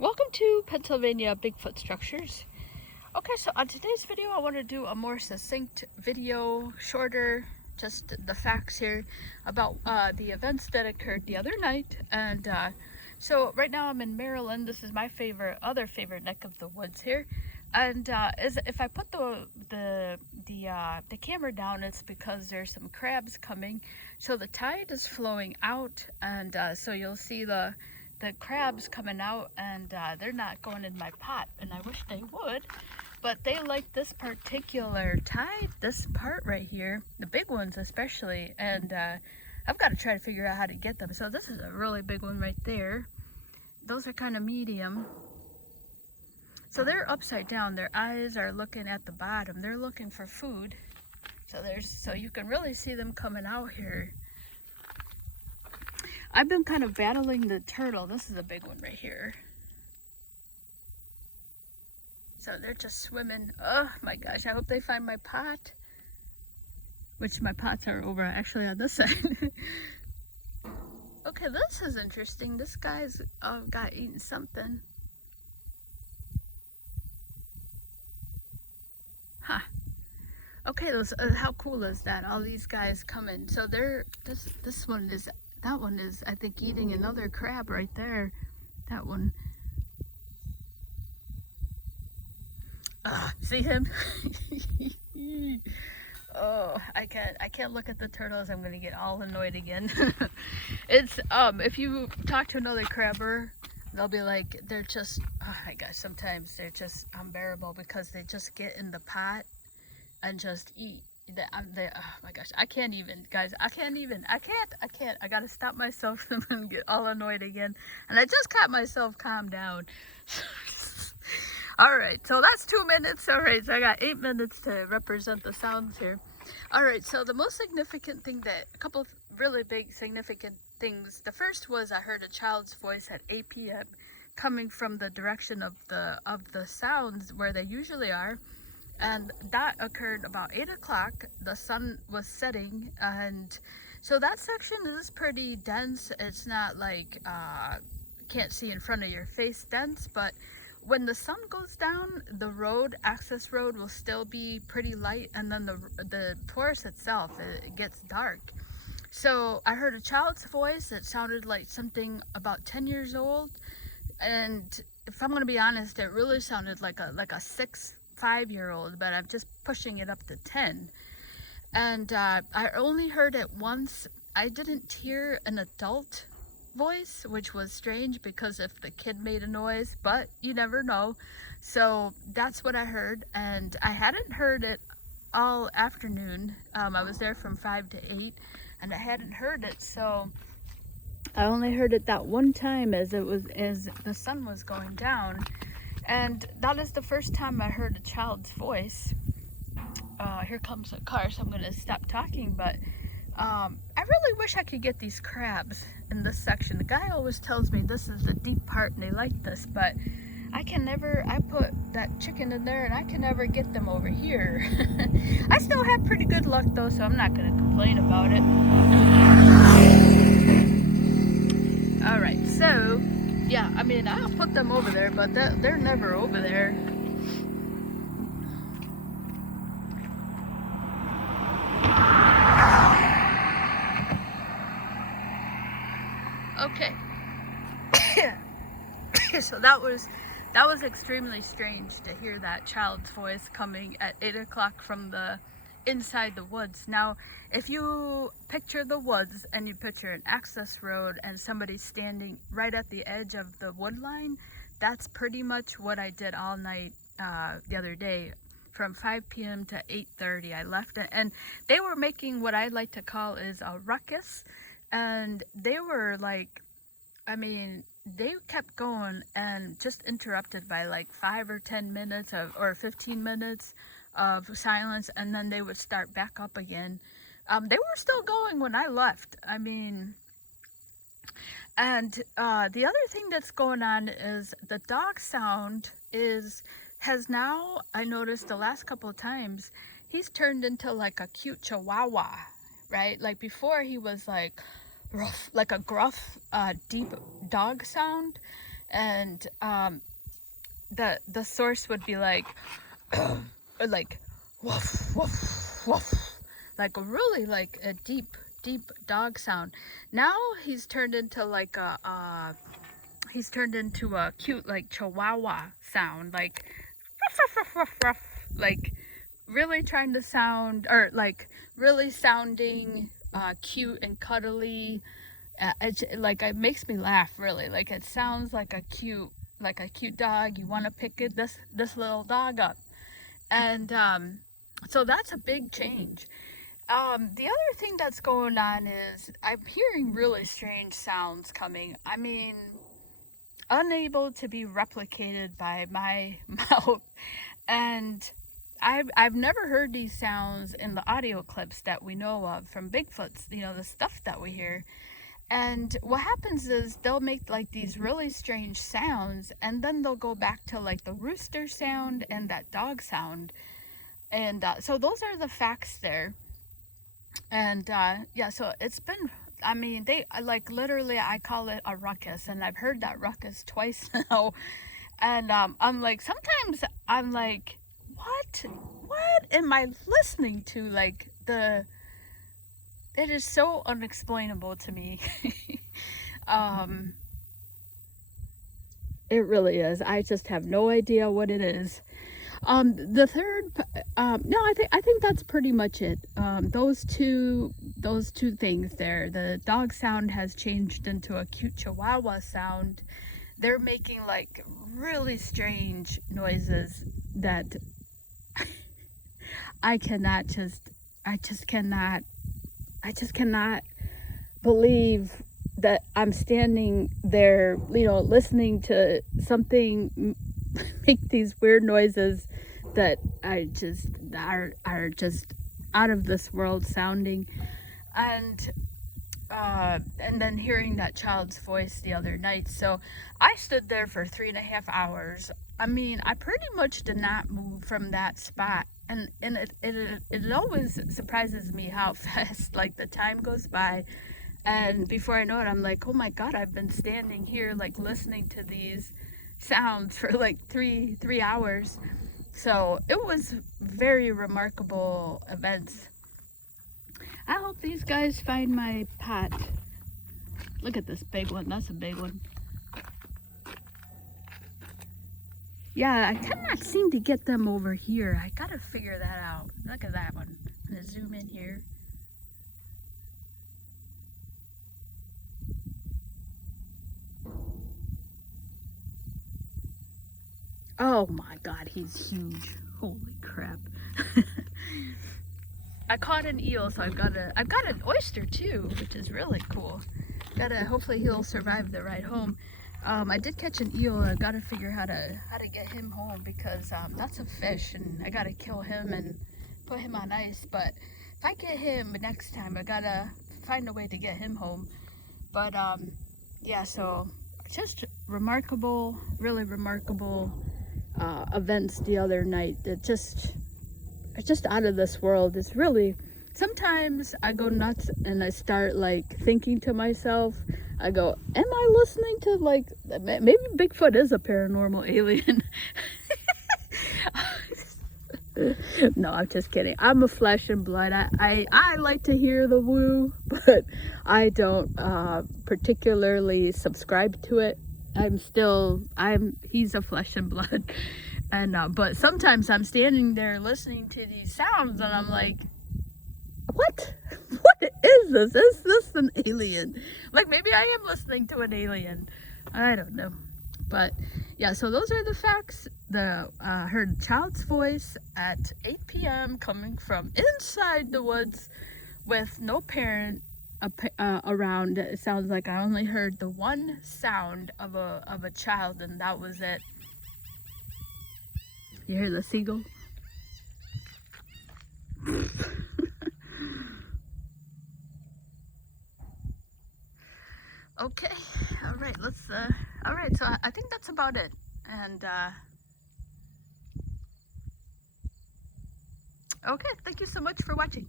Welcome to Pennsylvania Bigfoot Structures. Okay, so on today's video I want to do a more succinct video, shorter, just the facts here about the events that occurred the other night. And so right now I'm in Maryland. This is my other favorite neck of the woods here. And if I put the camera down, it's because there's some crabs coming. So the tide is flowing out, and so you'll see the crabs coming out, and they're not going in my pot, and I wish they would, but they like this particular tide, this part right here, the big ones especially, and I've got to try to figure out how to get them. So this is a really big one right there. Those are kind of medium. So they're upside down. Their eyes are looking at the bottom. They're looking for food. So you can really see them coming out here. I've been kind of battling the turtle. This is a big one right here. So they're just swimming. Oh my gosh, I hope they find my pot. Which my pots are over actually on this side. Okay, this is interesting. This guy's got eaten something. Huh. Okay, how cool is that? All these guys coming. So this one is, that one is, I think, eating another crab right there. That one. See him? Oh, I can't look at the turtles. I'm gonna get all annoyed again. It's if you talk to another crabber, they'll be like, they're just, oh my gosh, sometimes they're just unbearable because they just get in the pot and just eat. Oh my gosh, I can't even, guys. I can't. I gotta stop myself and get all annoyed again. And I just got myself calmed down. All right, so that's 2 minutes. All right, so I got 8 minutes to represent the sounds here. All right, so the most significant thing, a couple of really big significant things. The first was I heard a child's voice at 8 p.m. coming from the direction of the sounds where they usually are. And that occurred about 8 o'clock. The sun was setting, and so that section is pretty dense. It's not like can't see in front of your face dense, but when the sun goes down, the access road will still be pretty light, and then the forest itself, it gets dark. So I heard a child's voice. It sounded like something about 10 years old, and if I'm gonna be honest, it really sounded like a 5-year-old, but I'm just pushing it up to 10. And I only heard it once. I didn't hear an adult voice, which was strange because if the kid made a noise, but you never know. So that's what I heard, and I hadn't heard it all afternoon. I was there from 5 to 8, and I hadn't heard it, so I only heard it that one time as the sun was going down. And that is the first time I heard a child's voice. Here comes a car, so I'm going to stop talking. But I really wish I could get these crabs in this section. The guy always tells me this is the deep part and they like this, but I put that chicken in there and I can never get them over here. I still have pretty good luck though, so I'm not going to complain about it. All right, so yeah, I mean, I'll put them over there, but they're never over there. Okay. So that was extremely strange to hear that child's voice coming at 8 o'clock from inside the woods. Now, if you picture the woods and you picture an access road and somebody standing right at the edge of the wood line, that's pretty much what I did all night the other day. From 5 p.m. to 8:30, I left it, and they were making what I like to call is a ruckus, and they were like, I mean, they kept going and just interrupted by like 5 or 10 minutes or 15 minutes of silence, and then they would start back up again. They were still going when I left. I mean, and the other thing that's going on is the dog sound has now, I noticed the last couple of times, he's turned into like a cute chihuahua, right? Like before he was like rough, like a gruff, deep dog sound. and the source would be like like woof woof woof, like a really like a deep dog sound. Now he's turned into like a cute like chihuahua sound, like ruff, ruff, ruff, ruff, ruff, like really trying to sound, or like really sounding cute and cuddly. It makes me laugh, really. Like it sounds like a cute dog. You want to pick this little dog up, and so that's a big change. The other thing that's going on is I'm hearing really strange sounds coming. I mean, unable to be replicated by my mouth, and I've never heard these sounds in the audio clips that we know of from Bigfoot's, you know, the stuff that we hear. And what happens is they'll make like these really strange sounds, and then they'll go back to like the rooster sound and that dog sound. And so those are the facts there. And yeah, so it's been, I mean, they like literally, I call it a ruckus, and I've heard that ruckus twice now. And I'm like, sometimes I'm like, what am I listening to? Like it is so unexplainable to me. It really is. I just have no idea what it is. The third, no, I think that's pretty much it. Those two things there. The dog sound has changed into a cute chihuahua sound. They're making like really strange noises that I just cannot believe that I'm standing there, you know, listening to something make these weird noises that I just are just out of this world sounding. And then hearing that child's voice the other night. So I stood there for 3.5 hours. I mean, I pretty much did not move from that spot. And it always surprises me how fast like the time goes by. And before I know it, I'm like, oh my God, I've been standing here like listening to these sounds for like three hours. So it was very remarkable events. I hope these guys find my pot. Look at this big one. That's a big one. Yeah, I cannot seem to get them over here. I gotta figure that out. Look at that one. I'm gonna zoom in here. Oh my God, he's huge. Holy crap. I caught an eel, so I've got an oyster too, which is really cool. Hopefully he'll survive the ride home. I did catch an eel. I gotta figure how to get him home, because that's a fish, and I gotta kill him and put him on ice. But if I get him next time, I gotta find a way to get him home. But yeah, so just remarkable, really remarkable events the other night. It's just out of this world. It's really, sometimes I go nuts and I start like thinking to myself, I go, am I listening to like, maybe Bigfoot is a paranormal alien. No, I'm just kidding. I'm a flesh and blood. I like to hear the woo, but I don't particularly subscribe to it. He's a flesh and blood. And but sometimes I'm standing there listening to these sounds and I'm like, what is this? Is this an alien? Like, maybe I am listening to an alien. I don't know. But yeah, so those are the facts. Heard a child's voice at 8 p.m. coming from inside the woods with no parent around. It sounds like I only heard the one sound of a child, and that was it. You hear the seagull? Okay, all right, all right, so I think that's about it. And okay, thank you so much for watching.